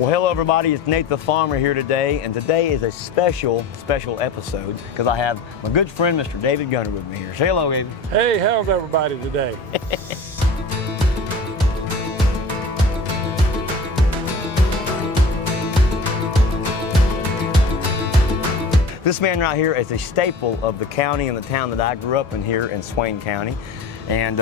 Well, hello everybody, it's Nate the Farmer here today, and today is a special episode because I have my good friend Mr. David Gunter with me here. Say hello, David. Hey, how's everybody today? This man right here is a staple of the county and the town that I grew up in here in Swain County. And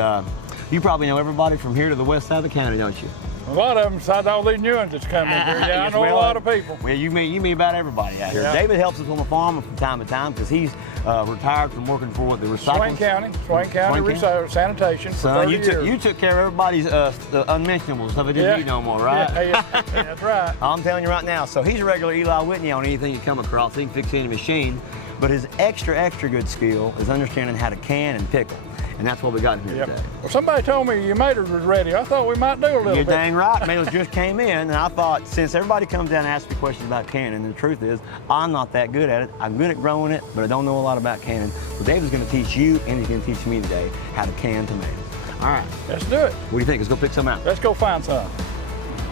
you probably know everybody from here to the west side of the county, don't you? A lot of them, besides all these new ones that's coming here. Yeah, I know a lot of people. Well, you meet about everybody out here. Yeah. David helps us on the farm from time to time because he's retired from working for the recycling. Swain County Sanitation for 30 years. You took care of everybody's unmentionable stuff that didn't need no more, right? Yeah, that's right. I'm telling you right now. So he's a regular Eli Whitney on anything you come across. He can fix any machine, but his extra good skill is understanding how to can and pickle. And that's what we got here today. Well, somebody told me your maters was ready. I thought we might do a little You're bit. dang right. Maters just came in, and I thought since everybody comes down and asks me questions about canning, and the truth is I'm not that good at it. I'm good at growing it, but I don't know a lot about canning. So David's going to teach you, and he's going to teach me today how to can tomatoes. All right. Let's do it. What do you think? Let's go pick some out. Let's go find some.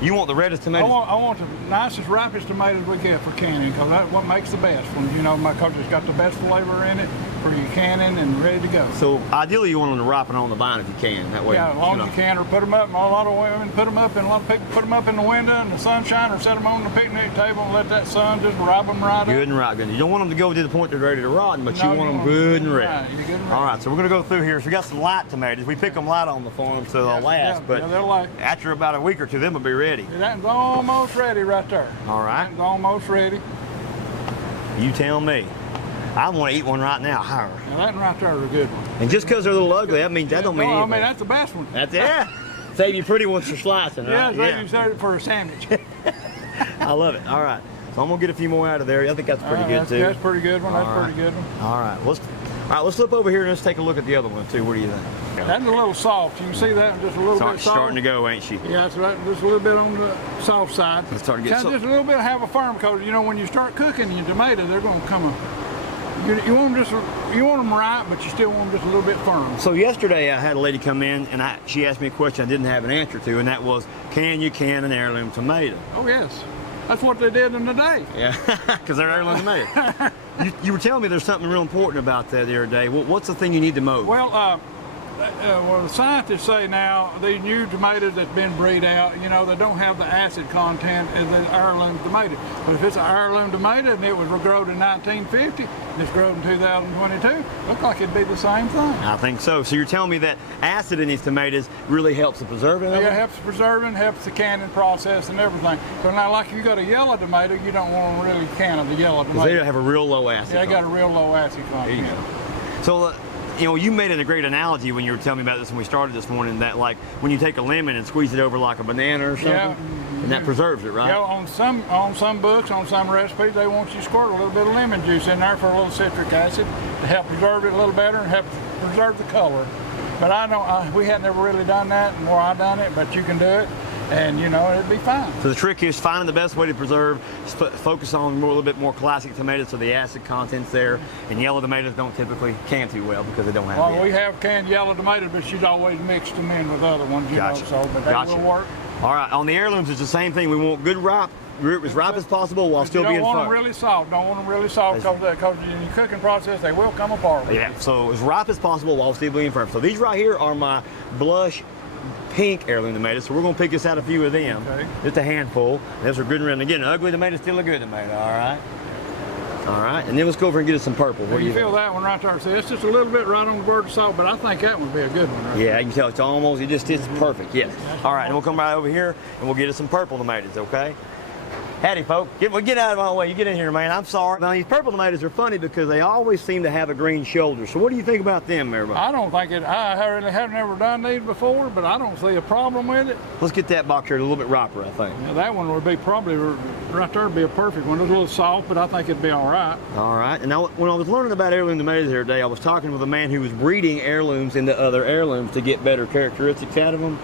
You want the reddest tomatoes? I want the nicest, ripest tomatoes we get for canning, because that's what makes the best. When you know, because it's got the best flavor in it for your canning and ready to go. So ideally, you want them to ripen on the vine if you can. That way, yeah, as long as you can, or put them up. A lot of women put them up, and a lot of people put them up in the window in the sunshine, or set them on the picnic table and let that sun just ripe them right up. Good and right. Good. You don't want them to go to the point they're ready to rot, but No, you want them good and ready. Right, you're good and ready. All right, so we're gonna go through here. So we got some light tomatoes. We pick them light on the farm, so they'll last. But they'll last. after about a week or two, them will be ready. That's almost ready right there. All right. That's almost ready. You tell me. I want to eat one right now. Higher. Now that one right there is a good one. And just because they're a little ugly, that means that don't mean No, I anything. mean, that's the best one. That's it. Save you pretty ones for slicing, Yeah, right? so you serve it for a sandwich. I love it. All right. So I'm gonna get a few more out of there. I think that's pretty good too. That's pretty good one. That's All right. pretty good one. All right. Let's flip over here and let's take a look at the other one too. What do you think? That's a little soft. You can see that just a little bit soft. Starting to go, ain't she? Yeah, it's right, just a little bit on the soft side. It's starting to get Just a little bit have a firm, because you know when you start cooking your tomato, they're going to come. You want them right, but you still want them just a little bit firm. So yesterday I had a lady come in and she asked me a question I didn't have an answer to, and that was, can you can an heirloom tomato? Oh yes, that's what they did in the day. Yeah, because they're heirloom tomatoes. You were telling me there's something real important about that the other day. What's the thing you need the most? Well, the scientists say now these new tomatoes that's been bred out, you know, they don't have the acid content as the heirloom tomato. But if it's an heirloom tomato and it was grown in 1950 and it's grown in 2022, looks like it'd be the same thing. I think so. So you're telling me that acid in these tomatoes really helps the preserving of Yeah, it them? helps preserving, helps the canning process and everything. But now, like if you got a yellow tomato, you don't want to really can the yellow Because they tomato. have a real low acid. Yeah, they got a content. real low acid content. There you go. So, you know, you made it a great analogy when you were telling me about this when we started this morning, that like when you take a lemon and squeeze it over like a banana or something, and that preserves it, right? Yeah, on some books, on some recipes, they want you to squirt a little bit of lemon juice in there for a little citric acid to help preserve it a little better and help preserve the color. But I don't. We hadn't ever really done that, and where I done it, but you can do it, and you know it'd be fine. So the trick is finding the best way to preserve. Focus on a little bit more classic tomatoes, so the acid content's there. And yellow tomatoes don't typically can too well because they don't have. Well, we have canned yellow tomatoes, but she's always mixed them in with other ones, you Gotcha. know. So, but they Gotcha. will work. All right, on the heirlooms, it's the same thing. We want good ripe, as ripe as possible while still being You don't want firm. them really soft. Don't want them really soft because in your cooking process they will come apart. Yeah, so as ripe as possible while still being firm. So these right here are my blush pink heirloom tomatoes. So we're gonna pick us out a few of them. Okay. Just a handful. Those are good and round. Again, an ugly tomato is still a good tomato. All right. All right, and then let's go over and get us some purple. What do You you feel think? that one right there? See, it's just a little bit right on the verge of salt, but I think that would be a good one. Right Yeah, you can tell it's perfect. Yes. All right, and we'll come right over here and we'll get us some purple tomatoes. Okay. Howdy, folks. Get out of my way. You get in here, man. I'm sorry. Now, these purple tomatoes are funny because they always seem to have a green shoulder. So what do you think about them, everybody? I don't think it. I really haven't ever done these before, but I don't see a problem with it. Let's get that box here a little bit riper, I think. Now, that one would be probably right there. Would be a perfect one. It's a little soft, but I think it'd be all right. All right. And now, when I was learning about heirloom tomatoes the other day, I was talking with a man who was breeding heirlooms into other heirlooms to get better characteristics out of them.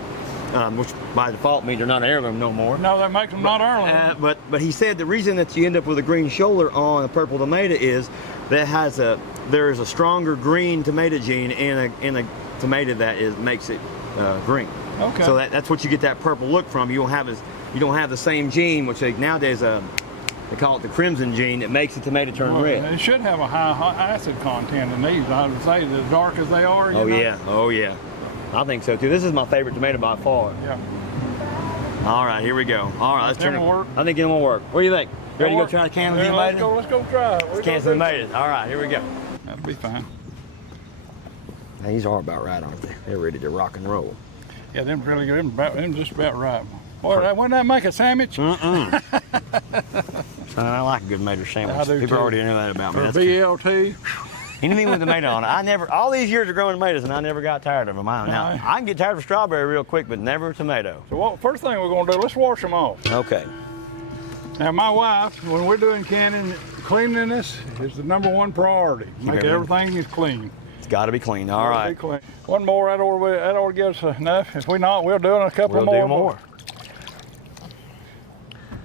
Which by default means they're not heirloom no more. No, that makes them not heirloom. But he said the reason that you end up with a green shoulder on a purple tomato is that there is a stronger green tomato gene in a tomato that makes it green. Okay. So that's what you get that purple look from. You don't have you don't have the same gene, which nowadays they call it the crimson gene, that makes the tomato turn Well, red. It should have a high acid content in these. I would say, as dark as they are. Oh you know? yeah, oh yeah. I think so too. This is my favorite tomato by far. Yeah. All right, here we go. All right, let's turn it. Them will work. I think it will work. What do you think? You ready to go Work. try the can of Yeah, tomatoes? let's go try it. Can of tomatoes. All right, here we go. That'll be fine. Now, these are about right, aren't they? They're ready to rock and roll. Yeah, them really good. Them just about right. Boy, wouldn't that make a sandwich? Son, I like a good tomato sandwich. I do People too. already know that about me. Or That's good. BLT. Anything with tomato on it. All these years of growing tomatoes, and I never got tired of them. Now, Right. I can get tired of strawberry real quick, but never a tomato. So first thing we're gonna do, let's wash them off. Okay. Now my wife, when we're doing canning, cleanliness is the #1 priority. Make everything is clean. It's got to be clean. All Be right. clean. One more, that ought to give us enough. If we not, we'll do it a couple We'll more. do more.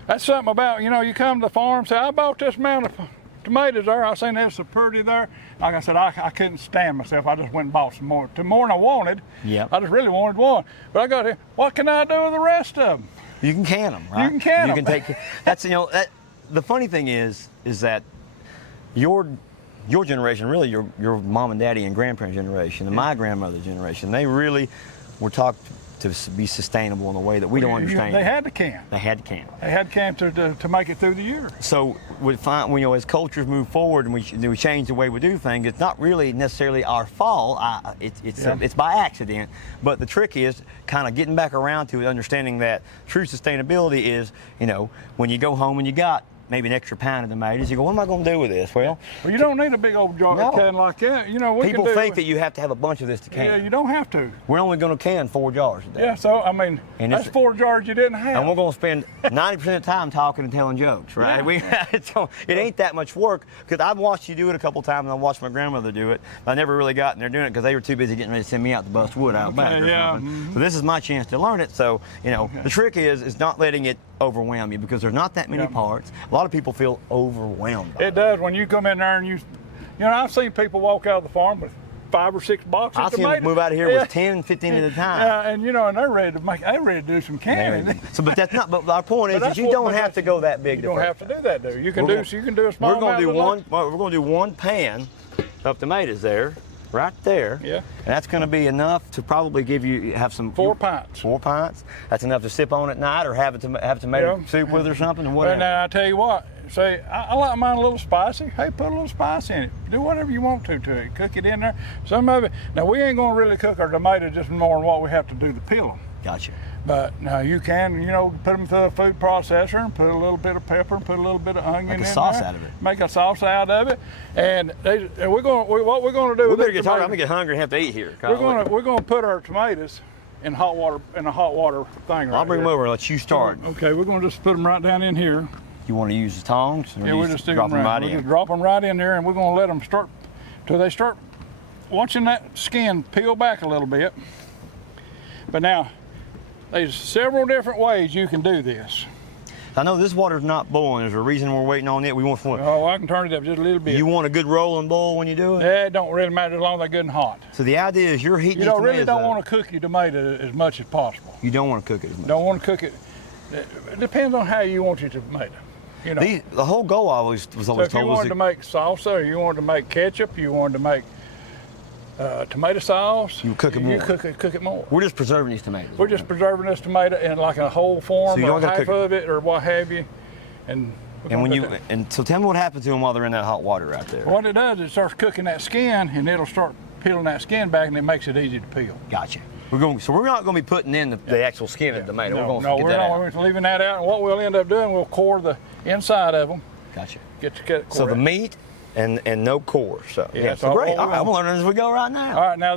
That's something about, you come to the farm, say, I bought this amount of tomatoes there. I seen there's so pretty there. Like I said, I couldn't stand myself. I just went and bought some more. More than I wanted. Yep. I just really wanted one. But I got here, what can I do with the rest of them? You can can them, right? You can can You 'em. can take. That's the funny thing is that your generation, really your mom and daddy and grandparents' generation, and my grandmother's generation, they really were taught to be sustainable in a way that we don't understand. They had to can. They had to can. They had can to make it through the year. So we find as cultures move forward and we change the way we do things, it's not really necessarily our fault. It's by accident. But the trick is kind of getting back around to it, understanding that true sustainability is, when you go home and you got maybe an extra pound of tomatoes, you go, what am I going to do with this? Well, You don't need a big old jar No. can like that. We people can do think that you have to have a bunch of this to can. Yeah, you don't have to. We're only going to can 4 jars a day. Yeah, so I mean, And that's it's- 4 jars you didn't have. And we're going to spend 90% of the time talking and telling jokes, right? Yeah. It ain't that much work, because I've watched you do it a couple times, and I've watched my grandmother do it. But I never really got in there doing it because they were too busy getting ready to send me out to bust wood out back or Yeah, something. So this is my chance to learn it. So, the trick is not letting it overwhelm you, because there's not that many parts. A lot of people feel overwhelmed by It does when you come in there and I've seen people walk out of the farm with 5 or 6 boxes I've of seen tomatoes. them move out of here with 10, 15 at a time. Yeah, and and they're ready to do some canning. So, but that's not. But our point is But that you don't have to go that big. You don't have to do that, though. You can do a small We're going to amount do of one. We're going to do 1 pan of tomatoes there, right there. Yeah. And that's going to be enough to probably have some 4 pints. 4 pints. That's enough to sip on at night, or have tomato soup with or something, or whatever. But now I tell you what. Say, I like mine a little spicy. Hey, put a little spice in it. Do whatever you want to it. Cook it in there. Some of it. Now we ain't gonna really cook our tomatoes just more than what we have to do to peel them. Gotcha. But now you can, put them through a food processor and put a little bit of pepper and put a little bit of onion in Make a sauce there. out of it. Make a sauce out of it. And what we're gonna do We with better these get talking. I'm tomatoes, gonna get hungry and have to eat here. we're gonna put our tomatoes in hot water thing. I'll bring them here. over and let you start. Okay, we're gonna just put them right down in here. You want to use the tongs? Or Yeah, we'll just stick them drop right. We'll just drop them right in there, and we're gonna let them start till they start watching that skin peel back a little bit. But now, there's several different ways you can do this. I know this water's not boiling. There's a reason we're waiting on it. We want. Oh, I can turn it up just a little bit. You want a good rolling boil when you do it? It don't really matter as long as they're good and hot. So the idea is you're heating You these really tomatoes don't up. want to cook your tomato as much as possible. You don't want to cook it as much. Don't want to cook it. It depends on how you want your tomato. The whole goal was So always if you told wanted to make salsa, or you wanted to make ketchup, you wanted to make tomato sauce, You cook it more. cook it more. we're just preserving these tomatoes. We're just preserving this tomato in like a whole form, So you or don't gotta half cook it. of it, or what have you. And we're And gonna put that- so tell me what happens to them while they're in that hot water right there. what it does is it starts cooking that skin, and it'll start peeling that skin back, and it makes it easy to peel. Gotcha. We're not going to be putting in the actual skin of the tomato. No, we're going to no, get we're that not. out. We're just leaving that out, and what we'll end up doing, we'll core the inside of them. Gotcha. Get core So the it. meat and no core. So Yeah, so so great. what All we right, I'm want- learning as we go right now. All right, now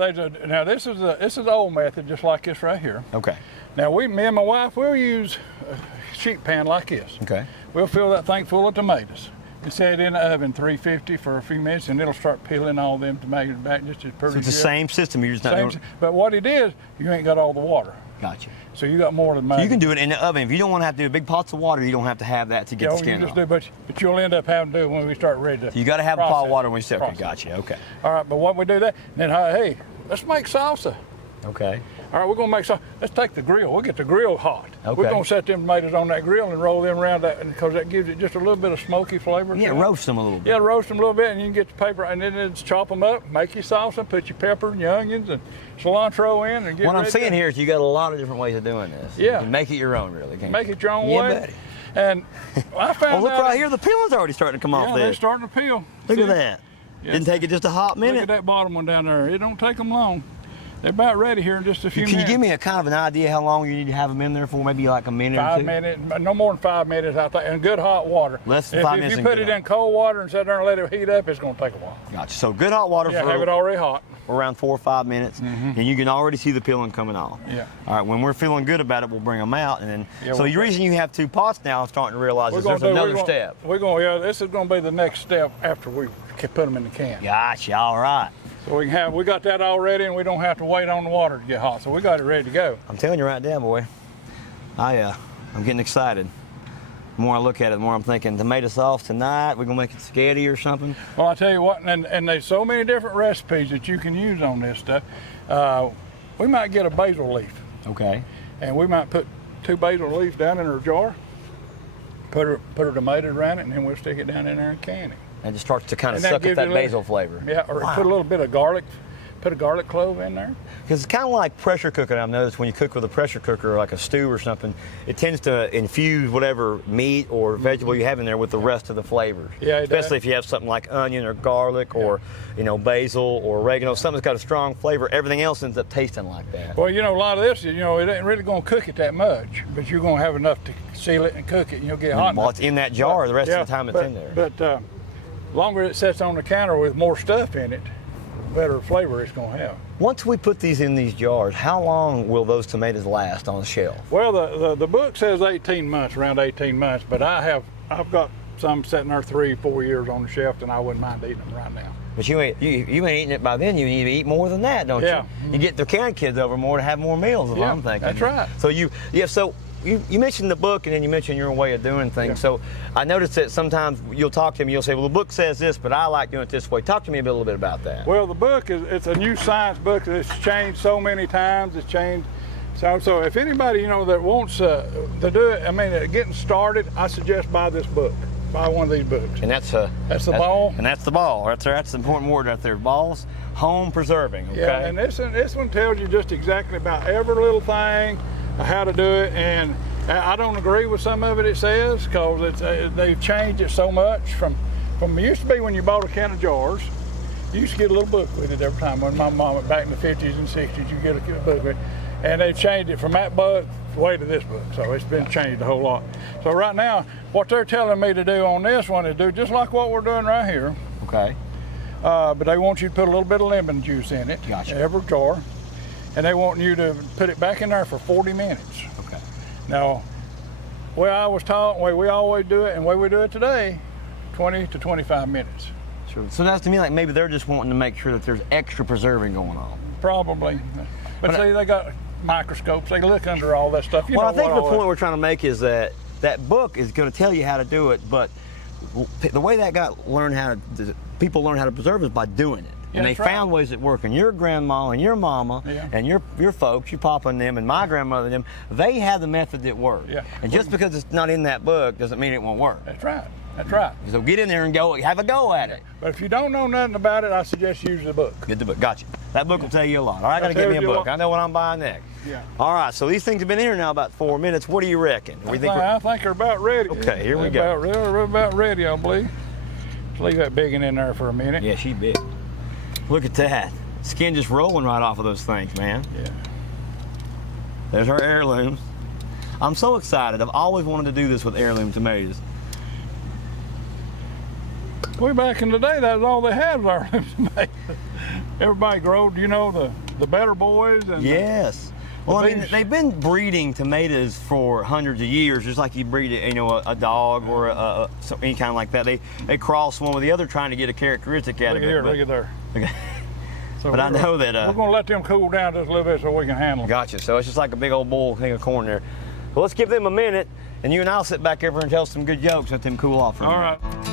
this is the old method, just like this right here. Okay. Now me and my wife, we'll use a sheet pan like this. Okay. We'll fill that thing full of tomatoes and set it in the oven 350 for a few minutes, and it'll start peeling all them tomatoes back just as pretty. So it's the good. same system. You're just not. Same, but what it is, you ain't got all the water, Gotcha. so you got more than You can do it in the oven. If you don't want to have to do big pots of water, you don't have to have that to get the you skin just off. do, but you'll end up having to do it when we start ready to. You got to have a pot of process water it. when you say, okay, Process. gotcha. Okay. All right, but what we do that, then hey, let's make salsa. Okay. All right, we're gonna make some. Let's take the grill. We'll get the grill hot. Okay. We're gonna set them tomatoes on that grill and roll them around that, because that gives it just a little bit of smoky flavor. Yeah, to it. roast them a little bit. Yeah, roast them a little bit, and you can get the paper, and then just chop them up, make your salsa, and put your pepper and your onions and cilantro in, and get What I'm ready seeing to here is you got a lot of different ways of doing this. Yeah. You can make it your own, really. Can't make you? it your own Yeah, way. buddy. And I Oh, found look out. right here. The peeling's already starting to come Yeah, off they're there. starting to peel. Look See? at that. Yeah. Didn't take it just a hot Look at minute. that bottom one down there. It don't take them long. They're about ready here in just a few Can you minutes. give me a kind of an idea how long you need to have them in there for? Maybe like a minute or 5 two? minutes, no more than 5 minutes, I think, and good hot water. Less than if, 5 if minutes you and put good it in cold water and sit there and let it heat up, it's going to take a while. Gotcha. So good hot water Yeah, for have it already hot. around 4 or 5 minutes, and you can already see the peeling coming off. Yeah. All right, when we're feeling good about it, we'll bring them out, and then. Yeah, so we'll the reason you have 2 pots now, I'm starting to realize is there's another step. Yeah, this is going to be the next step after we put them in the can. Gotcha. All right. So we got that all ready, and we don't have to wait on the water to get hot. So we got it ready to go. I'm telling you right there, boy. I'm getting excited. The more I look at it, the more I'm thinking tomato sauce tonight. We're gonna make it spaghetti or something. Well, I tell you what, and there's so many different recipes that you can use on this stuff. We might get a basil leaf, Okay. and we might put 2 basil leaves down in a jar, put a tomato around it, and then we'll stick it down in there and can it. And it just starts to kind of And that suck up gives that you a little- basil flavor. Yeah, or Wow. put a little bit of garlic, put a garlic clove in there. Because it's kind of like pressure cooking. I've noticed when you cook with a pressure cooker, like a stew or something, it tends to infuse whatever meat or vegetable you have in there with the rest of the flavors. Yeah, it does. Especially if you have something like onion or garlic or basil or oregano, something that's got a strong flavor. Everything else ends up tasting like that. Well, a lot of this, it ain't really going to cook it that much, but you're going to have enough to seal it and cook it, and you'll get hot Well, enough. it's in that jar the rest of the time it's but, in there. But longer it sits on the counter with more stuff in it, better flavor it's going to have. Once we put these in these jars, how long will those tomatoes last on the shelf? Well, the book says 18 months, around 18 months, but I've got some sitting there 3-4 years on the shelf, and I wouldn't mind eating them right now. But you ain't eating it by then. You need to eat more than that, don't Yeah. you? You get the grandkids over more to have more meals, is what Yeah, I'm thinking. that's right. So you mentioned the book, and then you mentioned your own way of doing things. Yeah. So I noticed that sometimes you'll talk to me, you'll say, well, the book says this, but I like doing it this way. Talk to me a little bit about that. Well, the book it's a new science book. It's changed so many times. It's changed. So if anybody that wants to do it, getting started, I suggest buy this book. Buy one of these books. And that's the ball. And that's the ball. That's the important word right there. Balls, home preserving. Okay. Yeah, and this one tells you just exactly about every little thing, how to do it. And I don't agree with some of it says, because they've changed it so much from it used to be when you bought a can of jars. You used to get a little book with it every time. When my mom, back in the 50s and 60s, you get a book with it. And they've changed it from that book way to this book. So it's been changed a whole lot. So right now, what they're telling me to do on this one is do just like what we're doing right here. Okay. But they want you to put a little bit of lemon juice in it, Gotcha. every jar. And they want you to put it back in there for 40 minutes. Okay. Now, the way I was taught, the way we always do it, and the way we do it today, 20 to 25 minutes. Sure. So that's to me like maybe they're just wanting to make sure that there's extra preserving going on. Probably. But see, they got microscopes. They look under all that stuff. Well, I think the point we're trying to make is that book is going to tell you how to do it, but the way that people learn how to preserve is by doing it. Yeah, And they that's right. found ways that work. And your grandma and your mama Yeah. and your folks, your papa and them, and my grandmother and them, they had the method that worked. Yeah. And just because it's not in that book doesn't mean it won't work. That's right. That's right. So get in there and have a go at it. But if you don't know nothing about it, I suggest use the book. Get the book. Gotcha. That book will tell you a lot. All right, I got to That get me a tells you a book. lot. I know what I'm buying next. Yeah. All right, so these things have been here now about 4 minutes. What do you reckon? I think they're about ready. Okay, here we They're go. about ready, I believe. Let's leave that big one in there for a minute. Yeah, she's big. Look at that. Skin just rolling right off of those things, man. Yeah. There's our heirlooms. I'm so excited. I've always wanted to do this with heirloom tomatoes. Way back in the day, that was all they had was our tomatoes. Everybody growed, the Better Boys. And Yes. Well, I mean, beans. they've been breeding tomatoes for hundreds of years, just like you breed, a dog or any kind like that. They cross one with the other, trying to get a characteristic out Look of at it. here, look at there. Okay. So But I know that. we're going to let them cool down just a little bit so we can handle them. Gotcha. So it's just like a big old bowl thing of corn there. Well, let's give them a minute, and you and I'll sit back over and tell some good jokes, let them cool off for a All minute. right.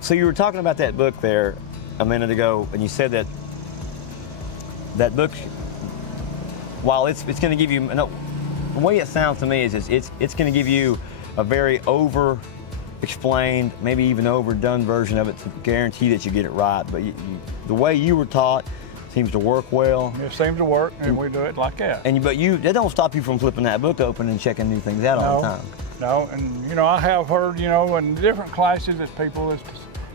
So you were talking about that book there a minute ago, and you said that book while it's going to give you, no, the way it sounds to me is it's going to give you a very over-explained, maybe even overdone version of it to guarantee that you get it right. But the way you were taught seems to work well. It seems to work, and we do it like that. But that don't stop you from flipping that book open and checking new things out all the time. No, and you know, I have heard, you know, in different classes that people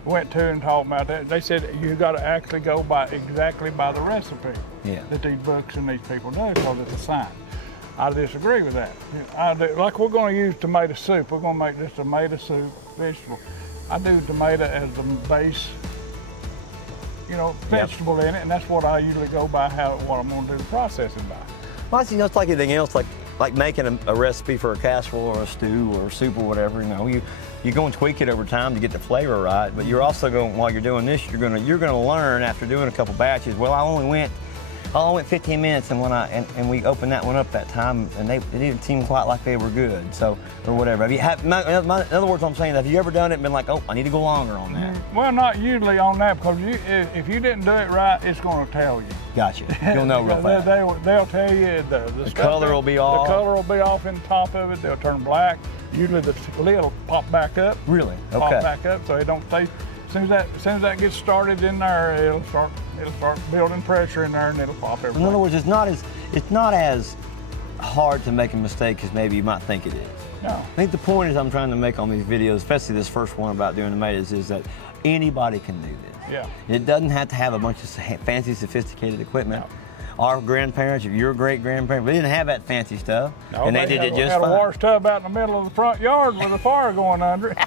went to and talked about that, they said you got to actually go exactly by the recipe that these books and these people do, because it's a science. I disagree with that. Like we're going to use tomato soup. We're going to make this tomato soup vegetable. I do tomato as the base, you know, vegetable in it, and that's what I usually go by, what I'm going to do the processing by. Well, it's, you know, it's like anything else, like making a recipe for a casserole or a stew or a soup or whatever. You know, you go and tweak it over time to get the flavor right, but you're also going, while you're doing this, you're gonna learn after doing a couple batches. Well, I only went 15 minutes, and when we opened that one up that time, and it didn't seem quite like they were good, so, or whatever. In other words, I'm saying, have you ever done it and been like, oh, I need to go longer on that? Well, not usually on that, because if you didn't do it right, it's going to tell you. Gotcha. You'll know real fast. They'll tell you the color will be off. The color will be off in the top of it. They'll turn black. Usually the lid will pop back up. Really? Okay. Pop back up, so it don't stay. As soon as that gets started in there, it'll start building pressure in there, and it'll pop everything. In other words, it's not as hard to make a mistake as maybe you might think it is. No. I think the point is I'm trying to make on these videos, especially this first one about doing tomatoes, is that anybody can do this. Yeah. It doesn't have to have a bunch of fancy, sophisticated equipment. No. Our grandparents, if your great-grandparents, they didn't have that fancy stuff, no, and they did it just fine. fine. Had a wash tub out in the middle of the front yard with a fire going under it.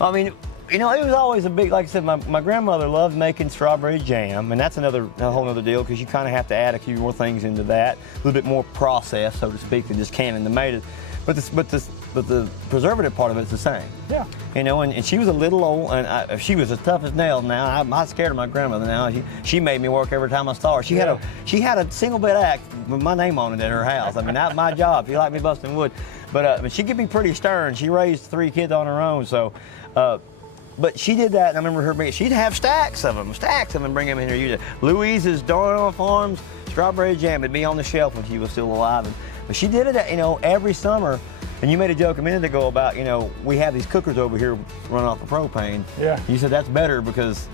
I mean, you know, it was always a big, like I said, my grandmother loved making strawberry jam, and that's a whole other deal, because you kind of have to add a few more things into that, a little bit more process, so to speak, than just canning tomatoes. But the preservative part of it's the same. Yeah. You know, and she was a little old, and she was as tough as nails. Now I'm scared of my grandmother. Now she made me work every time I saw her. She had a single bed axe with my name on it at her house. I mean, that's my job. She liked me busting wood, but she could be pretty stern. She raised 3 kids on her own, so. But she did that, and I remember her she'd have stacks of them, and bring them in here. Louise's Darnell Farms strawberry jam would be on the shelf when she was still alive. But she did it, you know, every summer. And you made a joke a minute ago about, you know, we have these cookers over here run off of propane. Yeah. You said that's better because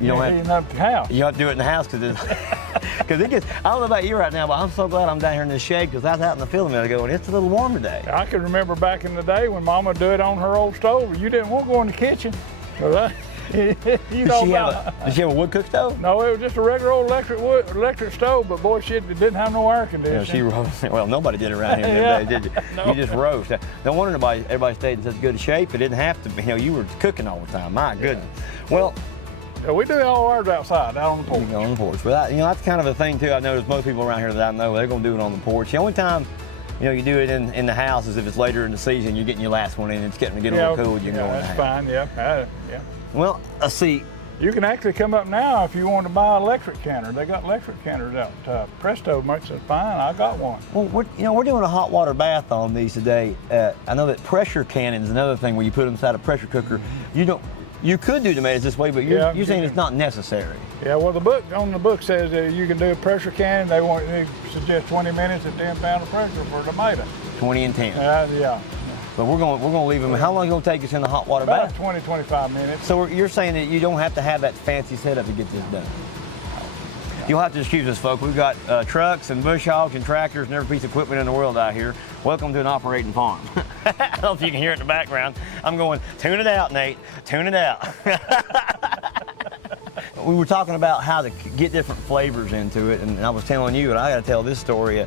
you don't have to do it in the house because it gets. I don't know about you right now, but I'm so glad I'm down here in this shade, because I was out in the field a minute ago and it's a little warm today. I can remember back in the day when Mama would do it on her old stove. You didn't want to go in the kitchen. Did she have a wood cook stove? No, it was just a regular old electric stove, but boy, it didn't have no air conditioning. Yeah, she roasted. Well, nobody did it around here in the day, did you? No. You just roast. No wonder everybody stayed in such good shape. It didn't have to be. You know, you were cooking all the time. My goodness. Well. Yeah, we do all ours outside, out on the porch. On the porch. But you know, that's kind of a thing too. I've noticed most people around here that I know, they're going to do it on the porch. The only time, you know, you do it in the house is if it's later in the season. You're getting your last one in, and it's getting to get a little cold. You can go in the house. That's fine. Yeah. Well, let's see. You can actually come up now if you want to buy an electric canner. They got electric canners out. Presto makes it fine. I got one. Well, we're doing a hot water bath on these today. I know that pressure canning is another thing where you put them inside a pressure cooker. You could do tomatoes this way, but you're saying it's not necessary. Yeah, well, the book says that you can do a pressure canning. They suggest 20 minutes at 10 pounds of pressure for a tomato. 20 and 10. Yeah. But we're going to leave them. How long is it going to take us in the hot water bath? About 20-25 minutes. So you're saying that you don't have to have that fancy setup to get this done? You'll have to excuse us, folks. We've got trucks and bush hogs and tractors and every piece of equipment in the world out here. Welcome to an operating farm. I don't know if you can hear it in the background. I'm going, tune it out, Nate. Tune it out. We were talking about how to get different flavors into it, and I was telling you, and I got to tell this story.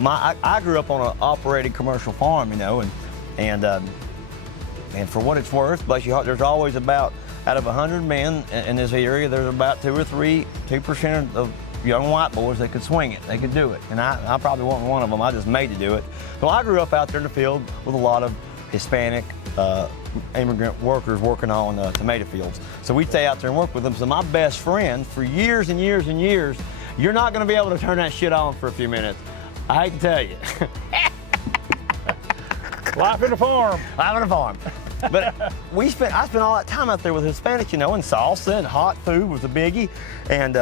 I grew up on an operating commercial farm, you know, and for what it's worth, bless your heart, there's always about, out of 100 men in this area, there's about 2% of young white boys that could swing it. They could do it. And I probably wasn't one of them. I just made to do it. So I grew up out there in the field with a lot of Hispanic immigrant workers working on tomato fields. So we'd stay out there and work with them. So my best friend for years and years and years, you're not going to be able to turn that shit on for a few minutes. I hate to tell you. Life in the farm. Life in the farm. But I spent all that time out there with Hispanics, you know, and salsa and hot food was a biggie. And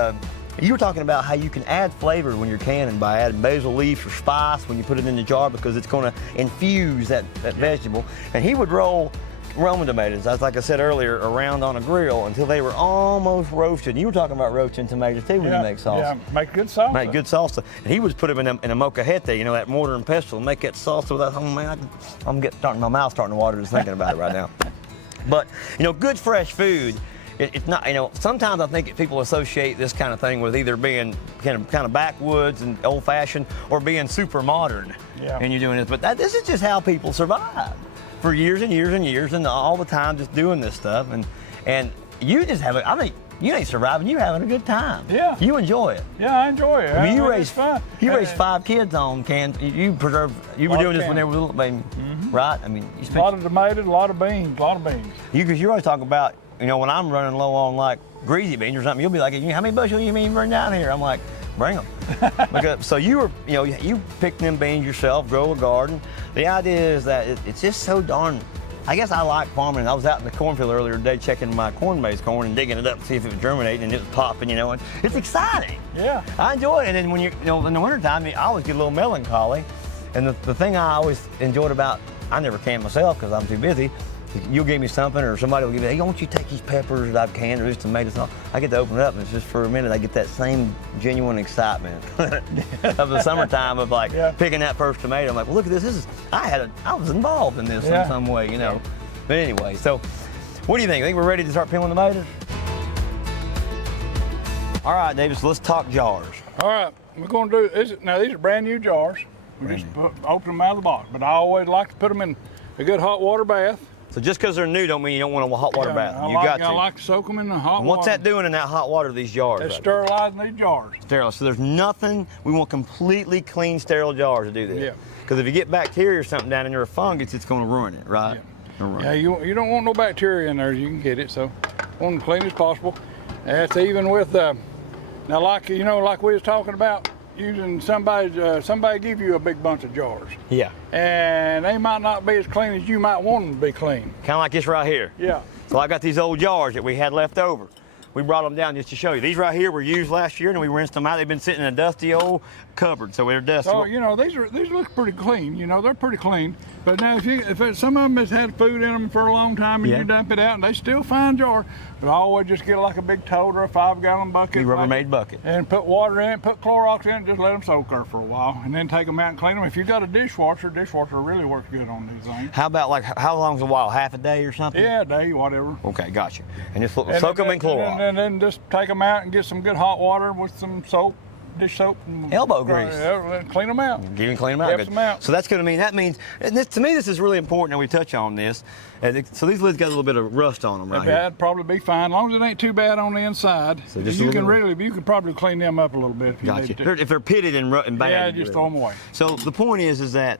You were talking about how you can add flavor when you're canning by adding basil leaves or spice when you put it in the jar because it's going to infuse that vegetable. And he would roll Roma tomatoes, as like I said earlier, around on a grill until they were almost roasted. And you were talking about roasting tomatoes too when you make salsa. Yeah, make good salsa. Make good salsa. And he would put them in a molcajete, you know, that mortar and pestle, and make that salsa with that. Oh man, my mouth's starting to water just thinking about it right now. But, you know, good fresh food, it's not, you know, sometimes I think people associate this kind of thing with either being kind of backwoods and old fashioned or being super modern. Yeah. And you're doing this, but this is just how people survive for years and years and years and all the time just doing this stuff. And you just have I mean, you ain't surviving, you having a good time. Yeah. You enjoy it. Yeah, I enjoy it. I mean, you it's fun. raised 5 kids on cans. You were doing this when they were little, baby, right? I mean, you A lot of tomatoes, a lot of beans, You always talk about, you know, when I'm running low on like greasy beans or something, you'll be like, how many bushels you mean bring down here? I'm like, bring them. So you pick them beans yourself, grow a garden. The idea is that it's just so darn, I guess I like farming. I was out in the cornfield earlier today checking my corn-based corn and digging it up to see if it was germinating, and it was popping, you know, and it's exciting. Yeah. I enjoy it. And then when in the wintertime, I always get a little melancholy. And the thing I always enjoyed about, I never can myself because I'm too busy. You'll give me something, or somebody will give me, hey, won't you take these peppers that I've canned, or these tomatoes? And all. I get to open it up, and it's just for a minute, I get that same genuine excitement of the summertime of like picking that first tomato. I'm like, well, look at this. I was involved in this in some way, you know. Yeah. But anyway, so what do you think? Think we're ready to start peeling tomatoes? All right, David, so let's talk jars. All right, we're going to do now. These are brand new jars. We just open them out of the box, but I always like to put them in a good hot water bath. So just because they're new don't mean you don't want a hot water bath. I like to soak them in the hot water. What's that doing in that hot water, these jars? It's sterilizing these jars. Sterile. So there's nothing, we want completely clean, sterile jars to do this. Yeah. Because if you get bacteria or something down in there, or fungus, it's going to ruin it, right? Yeah, you don't want no bacteria in there. You can get it, so want them clean as possible. That's even with, now like, you know, like we was talking about, using somebody give you a big bunch of jars. Yeah. And they might not be as clean as you might want them to be clean. Kind of like this right here. Yeah. So I got these old jars that we had left over. We brought them down just to show you. These right here were used last year, and we rinsed them out. They've been sitting in a dusty old cupboard, so they're dusty. So you know these look pretty clean. You know they're pretty clean. But now if some of them has had food in them for a long time, and you dump it out, and they still fine jar, but I always just get like a big tote or a 5-gallon bucket, Rubbermaid bucket, and put water in it, put Clorox in it, just let them soak there for a while, and then take them out and clean them. If you got a dishwasher really works good on these things. How about like how long's a while? Half a day or something? Yeah, a day, whatever. Okay, gotcha. And just soak them in Clorox. And then just take them out and get some good hot water with some soap. Dish soap and elbow grease. Clean them out. Clean them out. Them out. So that's going to mean, and this, to me, this is really important that we touch on this. So these lids got a little bit of rust on them right here. That'd probably be fine, as long as it ain't too bad on the inside. So just you can probably clean them up a little bit if you need to. If they're pitted and bad. Yeah, just throw them away. So the point is that,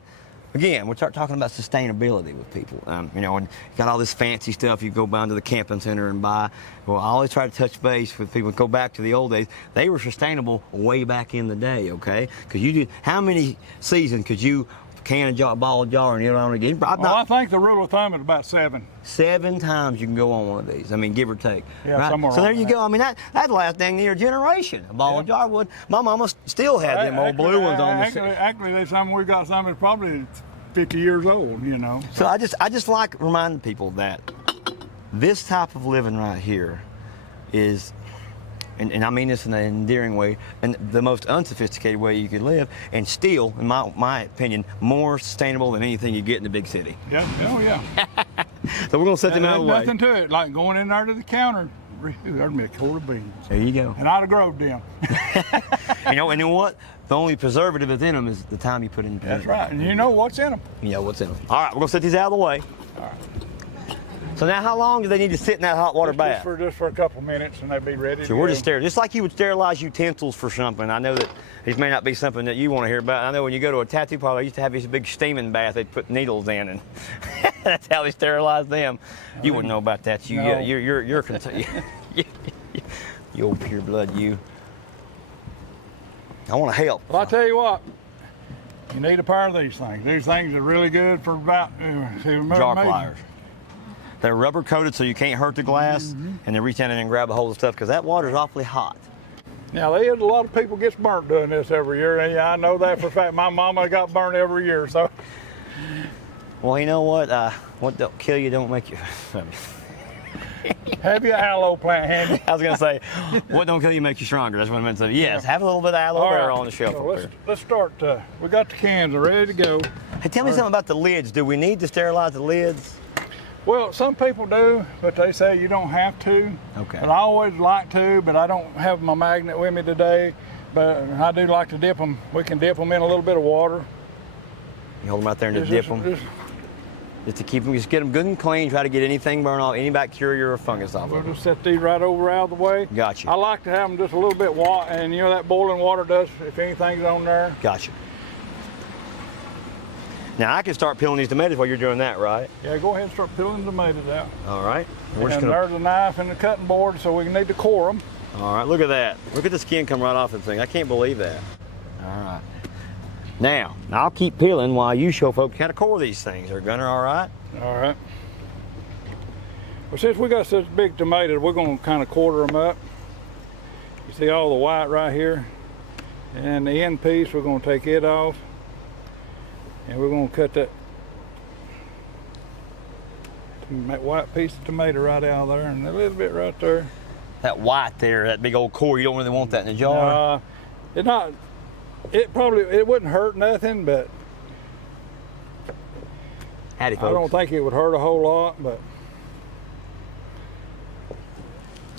again, we start talking about sustainability with people. You know, and you got all this fancy stuff you go down to the camping center and buy. Well, I always try to touch base with people, go back to the old days. They were sustainable way back in the day, okay? Because you did, how many seasons could you can a jar, ball of jar, and you know again? Well, I think the rule of thumb is about 7. 7 times you can go on one of these. I mean, give or take. Yeah, right? somewhere. So there you go. I mean, that'd last dang near a generation. A ball of jar would. My mama still had them old blue ones on the. Actually, we got some that's probably 50 years old, you know. So I just like reminding people that this type of living right here is, and I mean this in an endearing way, and the most unsophisticated way you could live, and still, in my opinion, more sustainable than anything you get in the big city. Yeah, oh yeah. So we're gonna set them out of the way. Nothing to it, like going in there to the counter. There'd be a quart of beans. There you go. And I'd have growed them. And you know what? The only preservative that's in them is the time you put in. That's right. And you know what's in them. You know what's in them. All right, we're gonna set these out of the way. All right. So now, how long do they need to sit in that hot water bath? Just for a couple minutes, and they'd be ready. So we're just just like you would sterilize utensils for something. I know that this may not be something that you want to hear about. I know when you go to a tattoo parlor, they used to have this big steaming bath they'd put needles in, and that's how they sterilize them. You wouldn't know about that. No. You're you old pure blood, you. I want to help. Well, I tell you what, you need a pair of these things. These things are really good for about jar pliers. They're rubber coated so you can't hurt the glass, and they reach down in and grab a hold of stuff because that water's awfully hot. Now, there's a lot of people gets burnt doing this every year, and yeah, I know that for a fact. My mama got burnt every year, so. Well, you know what don't kill you don't make you. Have your aloe plant handy. I was gonna say, what don't kill you make you stronger. That's what I meant to say. Yes, have a little bit of aloe vera on the shelf. So up there. let's start. We got the cans ready to go. Hey, tell me something about the lids. Do we need to sterilize the lids? Well, some people do, but they say you don't have to. Okay. But I always like to, but I don't have my magnet with me today. But I do like to dip them. We can dip them in a little bit of water. You hold them out there and just dip them. Just to keep them, just get them good and clean. Try to get anything burned off, any bacteria or fungus off We'll of them. just set these right over out of the way. Gotcha. I like to have them just a little bit water, and you know that boiling water does if anything's on there. Gotcha. Now I can start peeling these tomatoes while you're doing that, right? Yeah, go ahead and start peeling the tomatoes out. All right. And there's a knife and a cutting board, so we need to core them. All right, look at that. Look at the skin come right off the thing. I can't believe that. All right. Now, I'll keep peeling while you show folks how to core these things. Are Gunner all right? All right. Well, since we got such big tomatoes, we're going to kind of quarter them up. You see all the white right here? And the end piece, we're going to take it off. And we're going to cut that white piece of tomato right out of there, and a little bit right there. That white there, that big old core, you don't really want that in the jar. It wouldn't hurt nothing, but Howdy, folks. I don't think it would hurt a whole lot, but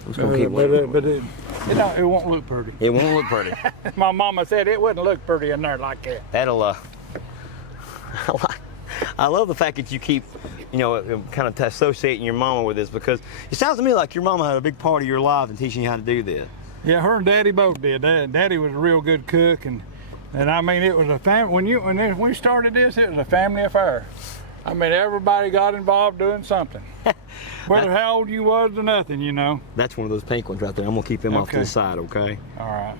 it won't look pretty. It won't look pretty. My mama said it wouldn't look pretty in there like that. That'll I love the fact that you keep, kind of associating your mama with this, because it sounds to me like your mama had a big part of your life in teaching you how to do this. Yeah, her and Daddy both did. Daddy was a real good cook, and I mean, it was a family. When we started this, it was a family affair. I mean, everybody got involved doing something. Whether how old you was or nothing, you know. That's one of those pink ones right there. I'm gonna keep them off to the side, okay? All right.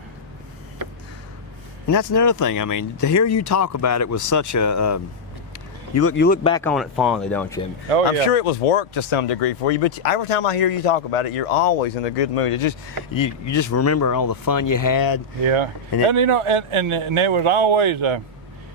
And that's another thing. I mean, to hear you talk about it was such a. You look back on it fondly, don't you? Oh, I'm yeah. sure it was work to some degree for you, but every time I hear you talk about it, you're always in a good mood. It just you just remember all the fun you had. Yeah. And it was always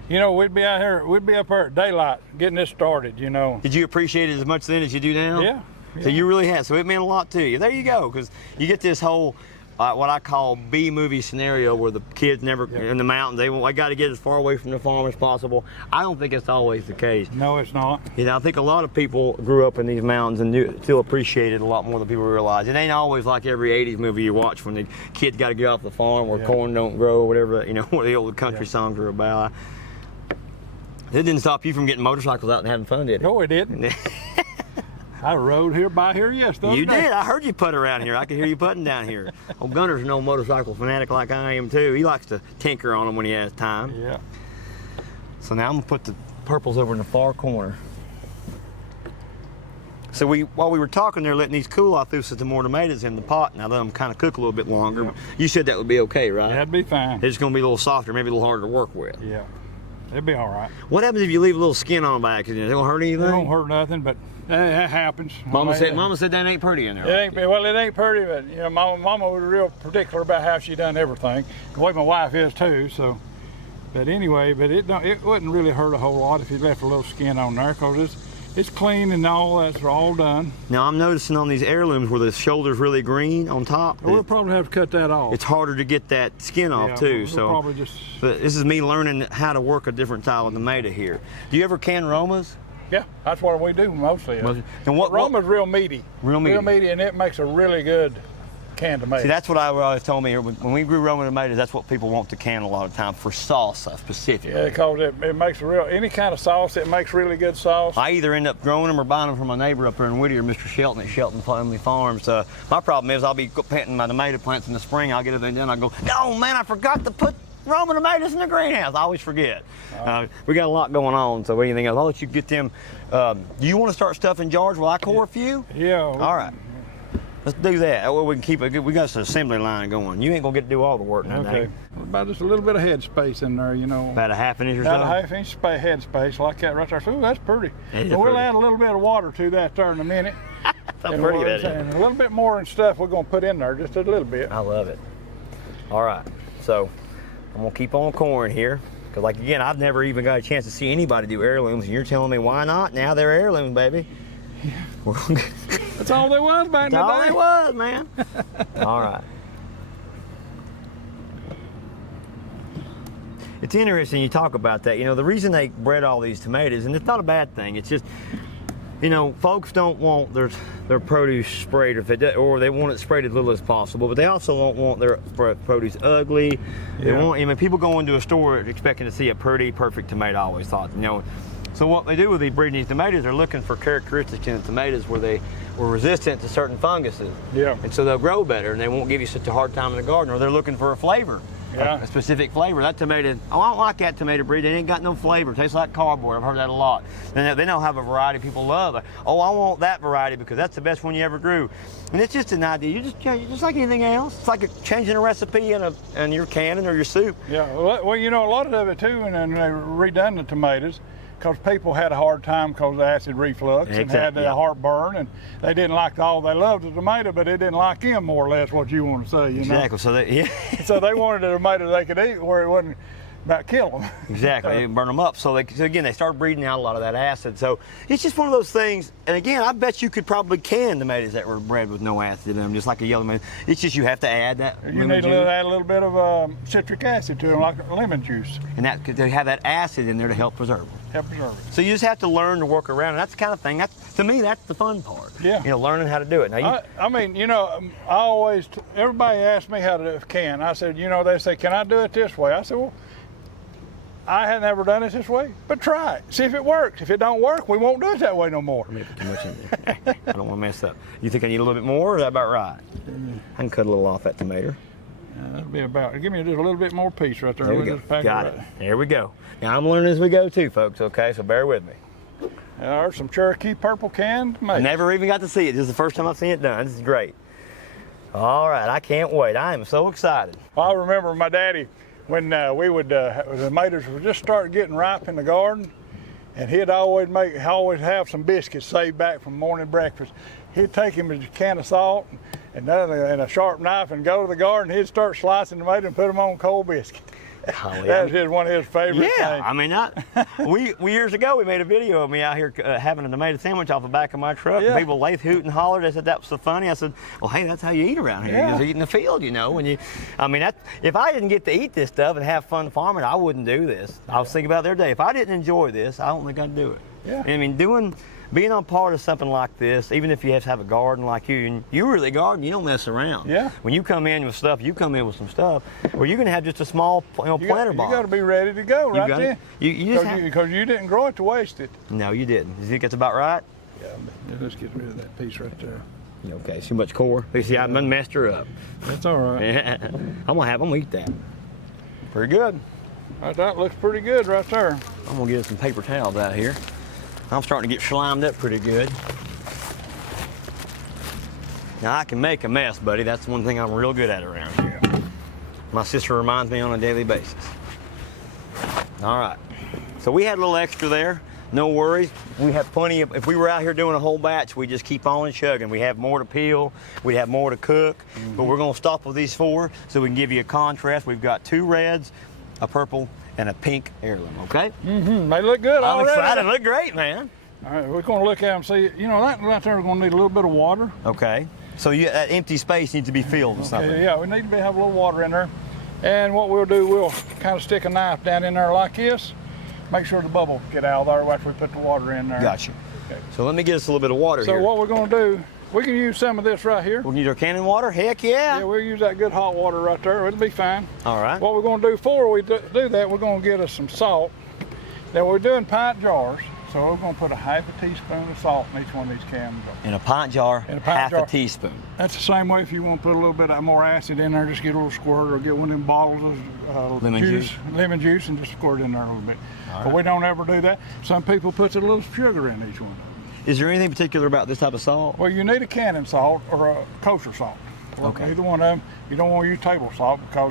we'd be up here at daylight getting this started, you know. Did you appreciate it as much then as you do now? Yeah. So you really had. So it meant a lot to you. There you go, because you get this whole what I call B-movie scenario where the kids never in the mountains. They got to get as far away from the farm as possible. I don't think it's always the case. No, it's not. I think a lot of people grew up in these mountains and still appreciate it a lot more than people realize. It ain't always like every '80s movie you watch when the kids got to get off the farm where corn don't grow, whatever what the old country songs are about. It didn't stop you from getting motorcycles out and having fun, did it? No, it didn't. I rode by here yesterday. You did. I heard you putt around here. I could hear you putting down here. Old Gunner's an old motorcycle fanatic like I am too. He likes to tinker on them when he has time. Yeah. So now I'm gonna put the purples over in the far corner. So while we were talking there, letting these cool, I threw some more tomatoes in the pot. Now let them kind of cook a little bit longer. Yep. You said that would be okay, right? Yeah, that'd be fine. They're just gonna be a little softer, maybe a little harder to work with. Yeah. It'd be all right. What happens if you leave a little skin on by accident? It don't hurt anything? It won't hurt nothing, but that happens. Mama said that ain't pretty in there. It ain't pretty, but Mama was real particular about how she done everything. The way my wife is too. So, but anyway, it wouldn't really hurt a whole lot if you left a little skin on there, because it's clean and all that's all done. Now I'm noticing on these heirlooms where the shoulder's really green on top. We'll probably have to cut that off. It's harder to get that skin off too. We'll probably just. But this is me learning how to work a different style of tomato here. Do you ever can Romas? Yeah, that's what we do mostly. And what Roma's real meaty. Real meaty, and it makes a really good canned tomato. See, that's what I always told me. When we grew Roma tomatoes, that's what people want to can a lot of time for salsa specifically. Yeah, because it makes any kind of sauce, it makes really good sauce. I either end up growing them or buying them from my neighbor up there in Whittier, Mr. Shelton at Shelton Family Farms. My problem is I'll be planting my tomato plants in the spring. I'll get everything done. I go, no, man, I forgot to put Roma tomatoes in the greenhouse. I always forget. We got a lot going on, so anything else, I'll let you get them. Do you want to start stuffing jars while I core a few? Yeah. All right. Let's do that. That way we can keep it good. We got an assembly line going. You ain't gonna get to do all the work now. Okay. About just a little bit of head space in there, About a half inch or so? About a half inch head space like that right there. So that's pretty. We'll add a little bit of water to that there in a minute. How pretty that is. And a little bit more and stuff we're gonna put in there, just a little bit. I love it. All right, so I'm gonna keep on corn here. Because, like, again, I've never even got a chance to see anybody do heirlooms, and you're telling me why not? Now they're heirlooms, baby. That's all there was back in the day. That's all it was, man. All right. It's interesting you talk about that. You know, the reason they bred all these tomatoes, and it's not a bad thing, it's just, you know, folks don't want their produce sprayed, or they want it sprayed as little as possible, but they also don't want their produce ugly. They want, I mean, people go into a store expecting to see a pretty, perfect tomato, I always thought, you know. So what they do with these breeding these tomatoes, they're looking for characteristics in the tomatoes where they were resistant to certain funguses. Yeah. And so they'll grow better, and they won't give you such a hard time in the garden, or they're looking for a flavor. Yeah. A specific flavor. That tomato, oh, I don't like that tomato breed. They ain't got no flavor. It tastes like cardboard. I've heard that a lot. And they don't have a variety people love. Oh, I want that variety because that's the best one you ever grew. And it's just an idea. You just like anything else. It's like changing a recipe in your canning or your soup. Yeah. Well, you know, a lot of it too, and then they redone the tomatoes, because people had a hard time because of acid reflux and had the heartburn, and they didn't like they loved the tomato, but they didn't like them, more or less, what you want to say, you know? Exactly. So so they wanted a tomato they could eat where it wasn't about kill them. Exactly. They didn't burn them up. So again, they started breeding out a lot of that acid. So it's just one of those things. And again, I bet you could probably can tomatoes that were bred with no acid in them, just like a yellow tomato. It's just you have to add that. You need to add a little bit of citric acid to them, like lemon juice. And they have that acid in there to help preserve them. So you just have to learn to work around, and that's the kind of thing. To me, that's the fun part. Yeah. You know, learning how to do it. Now, I mean, you know, everybody asks me how to can. I said, you know, they say, can I do it this way? I said, well, I had never done it this way, but try it. See if it works. If it don't work, we won't do it that way no more. I may put too much in there. I don't want to mess up. You think I need a little bit more, or is that about right? I can cut a little off that tomato. That'll be about, give me just a little bit more piece right there. There we go. Got it. There we go. Now I'm learning as we go too, folks, okay? So bear with me. There's some Cherokee purple canned tomatoes. Never even got to see it. This is the first time I've seen it done. This is great. All right, I can't wait. I am so excited. Well, I remember my daddy, when the tomatoes were just starting getting ripe in the garden, and he'd always have some biscuits saved back from morning breakfast. He'd take him a can of salt and a sharp knife and go to the garden. He'd start slicing tomatoes and put them on cold biscuit. That was one of his favorite things. Yeah, I mean, we years ago we made a video of me out here having a tomato sandwich off the back of my truck. Yeah. And people laughed, hoot, and hollered. They said that was so funny. I said, well, hey, that's how you eat around here. Yeah. You just eat in the field, you know. If I didn't get to eat this stuff and have fun farming, I wouldn't do this. I was thinking about the other day. If I didn't enjoy this, I don't think I'd do it. Yeah. I mean, being on part of something like this, even if you have to have a garden like you, and you really garden, you don't mess around. Yeah. When you come in with stuff, you come in with some stuff, where you're going to have just a small planter box. You got to be ready to go right then. Because you didn't grow it to waste it. No, you didn't. You think that's about right? Yeah, let's get rid of that piece right there. Okay, too much core. You see, I messed her up. That's all right. I'm going to have them eat that. Pretty good. That looks pretty good right there. I'm going to get some paper towels out here. I'm starting to get slimed up pretty good. Now, I can make a mess, buddy. That's one thing I'm real good at around here. My sister reminds me on a daily basis. All right. So we had a little extra there. No worries. We have plenty of, if we were out here doing a whole batch, we just keep on chugging. We have more to peel. We have more to cook. But we're going to stop with these 4 so we can give you a contrast. We've got 2 reds, a purple, and a pink heirloom, okay? Mm-hmm. They look good already. I'm excited. They look great, man. All right, we're going to look at them and see. You know, that right there is going to need a little bit of water. Okay. So that empty space needs to be filled with something. Yeah, we need to have a little water in there. And what we'll do, we'll kind of stick a knife down in there like this. Make sure the bubbles get out of there after we put the water in there. Gotcha. Okay. So let me get us a little bit of water here. So what we're going to do, we can use some of this right here. We need our canning water? Heck yeah. Yeah, we'll use that good hot water right there. It'll be fine. All right. What we're going to do before we do that, we're going to get us some salt. Now we're doing pint jars, so we're going to put a half a teaspoon of salt in each one of these cans. In a pint jar, half a teaspoon. That's the same way if you want to put a little bit more acid in there, just get a little squirt, or get one of them bottles of lemon juice, and just squirt it in there a little bit. But we don't ever do that. Some people put a little sugar in each one. Is there anything particular about this type of salt? Well, you need a canning salt or a kosher salt. Well, okay. Either one of them. You don't want to use table salt because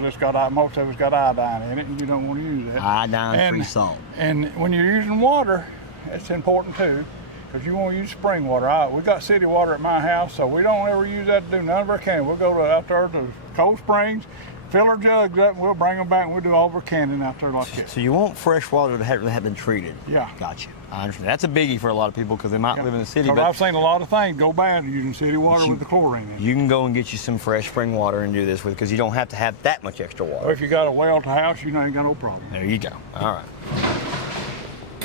most of it's got iodine in it, and you don't want to use that. Iodine-free salt. And when you're using water, it's important too, because you want to use spring water. We got city water at my house, so we don't ever use that to do none of our canning. We'll go out there to Cold Springs, fill our jugs up, and we'll bring them back, and we'll do all of our canning out there like this. So you want fresh water that have been treated? Yeah. Gotcha. I understand. That's a biggie for a lot of people because they might live in the city. 'Cause But I've seen a lot of things go bad using city water with the chlorine in it. you can go and get you some fresh spring water and do this with because you don't have to have that much extra water. Or if you got a well at the house, you ain't got no problem. There you go. All right.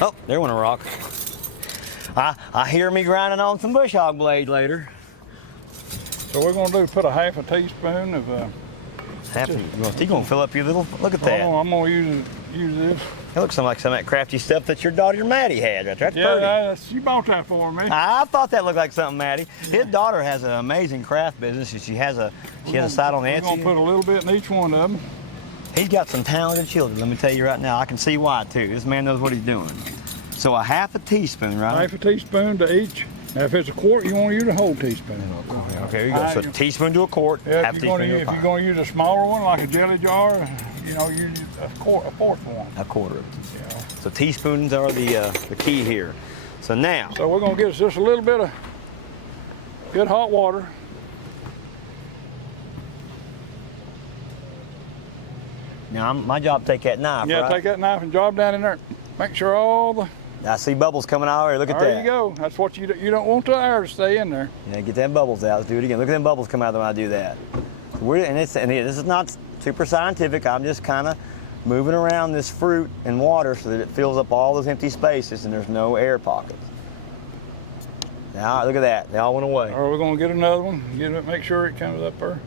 Oh, there went a rock. I hear me grinding on some bush hog blade later. So we're gonna do put a half a teaspoon of. You're gonna fill up your little. Look at that. I'm gonna use this. It looks like some of that crafty stuff that your daughter Maddie had. That's pretty. Yeah, she bought that for me. I thought that looked like something, Maddie. His daughter has an amazing craft business. She has a site on Etsy. We're gonna put a little bit in each one of them. He's got some talented children. Let me tell you right now. I can see why too. This man knows what he's doing. So a half a teaspoon, right? Half a teaspoon to each. Now, if it's a quart, you want to use a whole teaspoon. Okay, here you go. So a teaspoon to a quart. Yeah, half if a you're teaspoon to a going pint. to use a smaller one, like a jelly jar, you know, use a fourth one. A quarter. You know. So teaspoons are the key here. So now. So we're going to get us just a little bit of good hot water. Now my job to take that knife. Yeah, right? take that knife and drop down in there. Make sure all the. I see bubbles coming out there. Look at that. There you go. That's what you don't want the air to stay in there. Yeah, get them bubbles out. Let's do it again. Look at them bubbles come out when I do that. This is not super scientific. I'm just kind of moving around this fruit and water so that it fills up all those empty spaces and there's no air pockets. Now look at that. They all went away. Or we're going to get another one. Get it. Make sure it comes up there.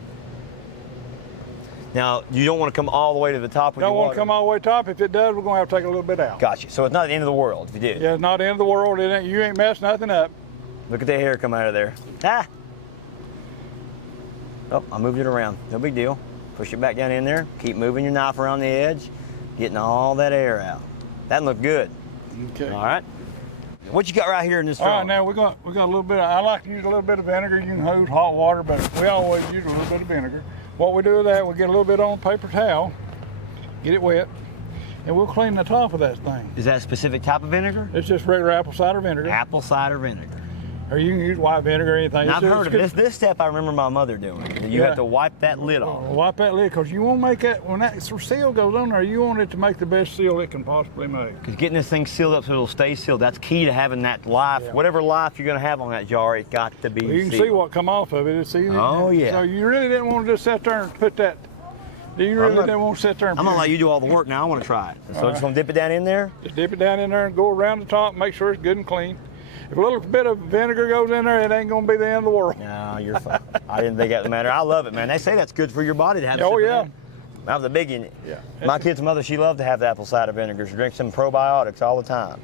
Now you don't want to come all the way to the top with your Don't want water. to come all the way top. If it does, we're going to have to take a little bit out. Gotcha. So it's not the end of the world if you did. Yeah, it's not the end of the world. You ain't messed nothing up. Look at that hair come out of there. Ah! Oh, I moved it around. No big deal. Push it back down in there. Keep moving your knife around the edge, getting all that air out. That looked good. Okay. All right. What you got right here in this All drum? right, now we got a little bit. I like to use a little bit of vinegar. You can use hot water, but we always use a little bit of vinegar. What we do with that, we get a little bit on a paper towel, get it wet, and we'll clean the top of that thing. Is that a specific type of vinegar? It's just regular apple cider vinegar, Apple cider vinegar. or you can use white vinegar or anything. And I've heard of good. this. This step I remember my mother doing. You Yeah. have to wipe that lid off. Wipe that lid, because you want to make that, when that seal goes on there, you want it to make the best seal it can possibly make. Because getting this thing sealed up so it'll stay sealed, that's key to having that life. Yeah. Whatever life you're going to have on that jar, it got to be Well, you can sealed. see what come off of it. It's easy. Oh, yeah. So you really didn't want to just sit there and put that. You really didn't want to sit there and I'm put going to let you do all the work now. I want to try it. So I'm just going to dip it down in there. Just dip it down in there and go around the top, make sure it's good and clean. If a little bit of vinegar goes in there, it ain't gonna be the end of the world. No, you're fine. I didn't think that would matter. I love it, man. They say that's good for your body to have. Oh, sugar in yeah. it. That was a biggie. Yeah. My kid's mother, she loved to have the apple cider vinegar. She drinks some probiotics all the time.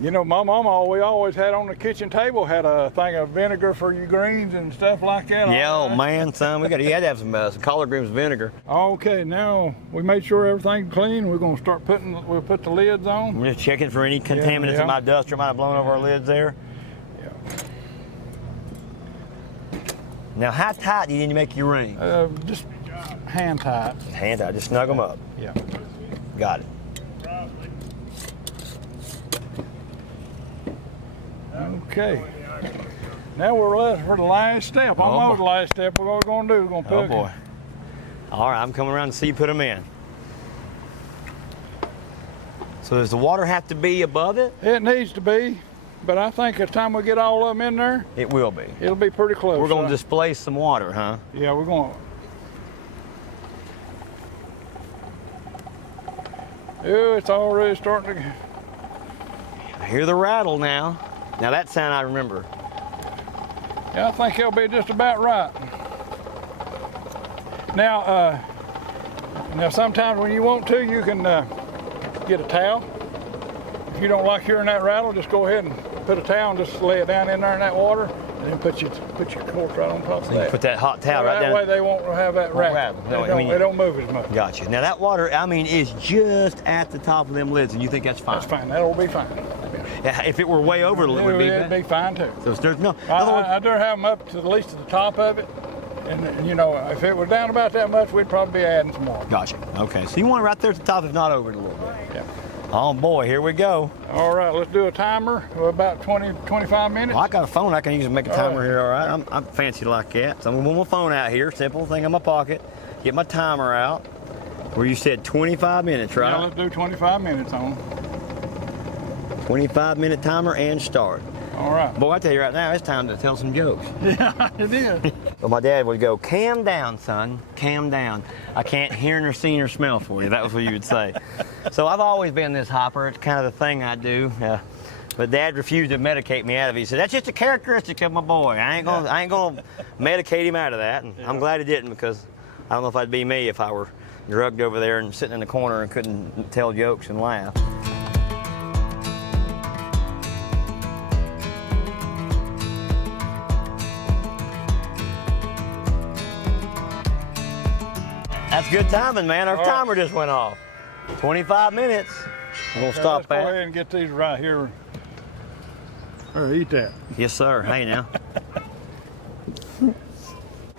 You know, my mama, we always had on the kitchen table, had a thing of vinegar for your greens and stuff like that. Yeah, oh man, son, you had to have some collard greens vinegar. Okay, now we made sure everything's clean. We're gonna start we'll put the lids on. I'm just checking for any contaminants yeah. in my duster might have blown over our lids there. Yeah. Now, how tight do you need to make your ring? Just hand tight. Hand tight, just snug them up. Yeah. Got it. Okay. Now we're left for the last step. Oh, Almost boy. the last step. What we're gonna do? We're gonna put. Oh boy. All right, I'm coming around to see you put them in. So does the water have to be above it? It needs to be, but I think by the time we get all of them in there, It will be. it'll be pretty close. We're going to displace some water, huh? Yeah, we're going. Oh, it's already starting to. I hear the rattle now. Now that sound I remember. Yeah, I think it'll be just about right. Now sometimes when you want to, you can get a towel. If you don't like hearing that rattle, just go ahead and put a towel and just lay it down in there in that water, and then put your cork right on top of So you that. put that hot towel right That down. way they won't have that rattle. rattle. No, They I mean- they don't move as much. Gotcha. Now that water, I mean, is just at the top of them lids, and you think that's fine? That's fine. That'll be fine. Yeah, if it were way over, it would be It'd bad. be fine too. So there's no. In other words, I'd rather have them up to at least to the top of it, and you know, if it was down about that much, we'd probably be adding some more. gotcha. Okay, so you want it right there at the top, if not over it a little bit. Yeah. Oh boy, here we go. All right, let's do a timer of about 25 minutes. Well, I got a phone I can use to make a All timer right. here, all right? I'm fancy like that. So I'm going to move my phone out here, simple thing in my pocket. get my timer out. Where you said 25 minutes, right? Yeah, let's do 25 minutes on. 25-minute timer and start. All right. Boy, I tell you right now, it's time to tell some jokes. Yeah, it is. Well, my dad would go, "Calm down, son, calm down. I can't hear nor see nor smell for you." That was what you would say. So I've always been this hopper. It's kind of the thing I do. But Dad refused to medicate me out of it. He said, "That's just a characteristic of my boy. I ain't gonna medicate him out of that." And I'm glad he didn't, because I don't know if I'd be me if I were drugged over there and sitting in the corner and couldn't tell jokes and laugh. That's good timing, man. Our timer just went off. 25 minutes. We're gonna stop Let's go that. ahead and get these right here. Or eat that. Yes, sir. Hey, now.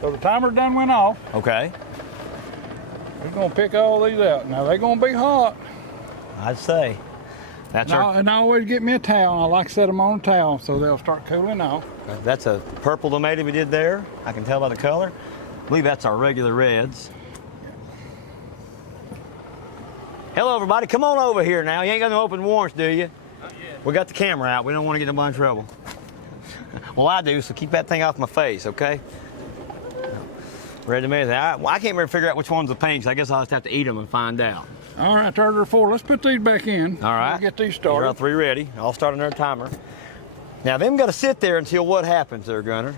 So the timer done went off. Okay. We're gonna pick all these out. Now they're gonna be hot. I'd say. That's And I always get me a towel. I like to set them on a towel so they'll start cooling off. That's a purple tomato we did there. I can tell by the color. I believe that's our regular reds. Hello, everybody. Come on over here now. You ain't got no open warrants, do you? Not yet. We got the camera out. We don't want to get nobody in trouble. Well, I do, so keep that thing off my face, okay? Red tomatoes. I can't really figure out which one's the pinks. I guess I'll just have to eat them and find out. All right, there are 4. Let's put these back in. All right. We'll get these These are started. all 3 ready. I'll start another timer. Now, them got to sit there until what happens there, Gunner?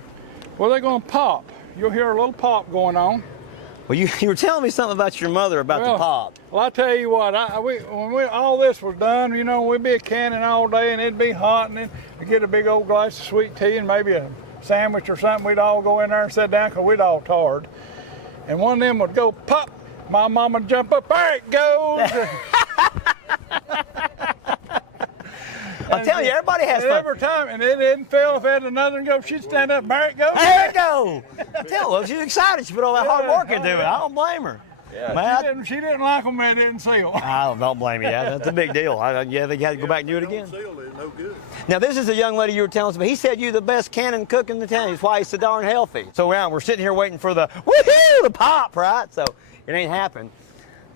Well, they're gonna pop. You'll hear a little pop going on. Well, you were telling me something about your mother about the pop. Well, I tell you what, when all this was done, you know, we'd be canning all day and it'd be hot, and then we'd get a big old glass of sweet tea and maybe a sandwich or something. We'd all go in there and sit down because we'd all tired. And one of them would go pop. My mama would jump up, there it goes. I'm telling you, everybody has And fun. every time, and it didn't fail. If it had another one go, she'd stand up, there it goes. There you go. Tell her, she's excited. She put all that hard work into it. I don't blame her. Yeah, Man, she didn't like them, they didn't seal. I don't blame you. That's a big deal. Yeah, they had to go back and do it again. Seal is no good. Now, this is a young lady you were telling us about. He said you're the best cannon cook in the town. That's why he's so darn healthy. So we're sitting here waiting for the woohoo, the pop, right? So it ain't happened.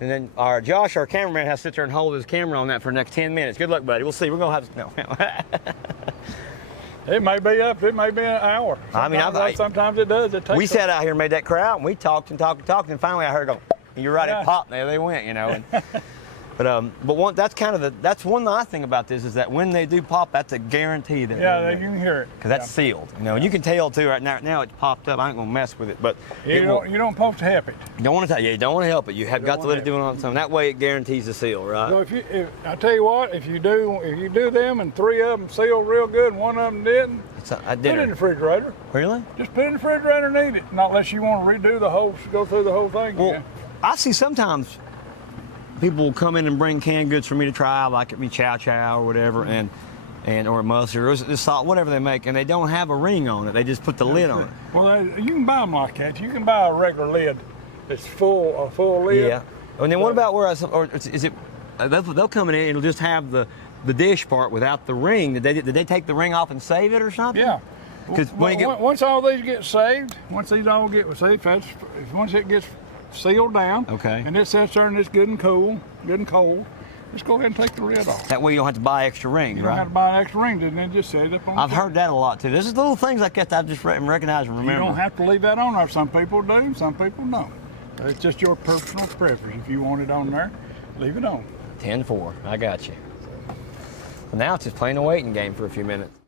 And then Josh, our cameraman, has to sit there and hold his camera on that for the next 10 minutes. Good luck, buddy. We'll see. We're going to have It may be up, it may be an hour. Sometimes it does. It takes we sat out here and made that crowd, and we talked and talked and talked, and finally I heard go, you're right, Yeah. it popped, and there they went, you know. And, but that's one nice thing about this is that when they do pop, that's a guarantee that Yeah, you can hear it. because that's sealed, you know. And you can tell too right now it's popped up. I ain't gonna mess with it, but You don't supposed to help it. you don't want to tell you don't want to help it. You have got to let it do it on its own. That way it guarantees the seal, right? So if I tell you what, if you do them and 3 of them sealed real good and 1 of them didn't, I put did it in the refrigerator. Really? Just put it in the refrigerator and eat it. Not unless you want to redo the whole, go through the whole thing Well, again. I see sometimes people will come in and bring canned goods for me to try, like it be chow chow or whatever, and or mustard or salt, whatever they make, and they don't have a ring on it. They just put the lid on it. Well, you can buy them like that. You can buy a regular lid that's a full lid. Yeah. And then what about or is it? They'll come in and it'll just have the dish part without the ring. Did they take the ring off and save it or something? Yeah. Because Once all these get saved, once it gets sealed down, Okay. and it sits there and it's good and cold, just go ahead and take the lid off. that way you don't have to buy extra rings, You don't right? have to buy an extra ring, and then just set it up on I've the heard that a lot too. This is little things like that I've just recognized and You remember. don't have to leave that on there. Some people do, some people don't. It's just your personal preference. If you want it on there, leave it on. 10-4. I got you. So now it's just playing a waiting game for a few minutes.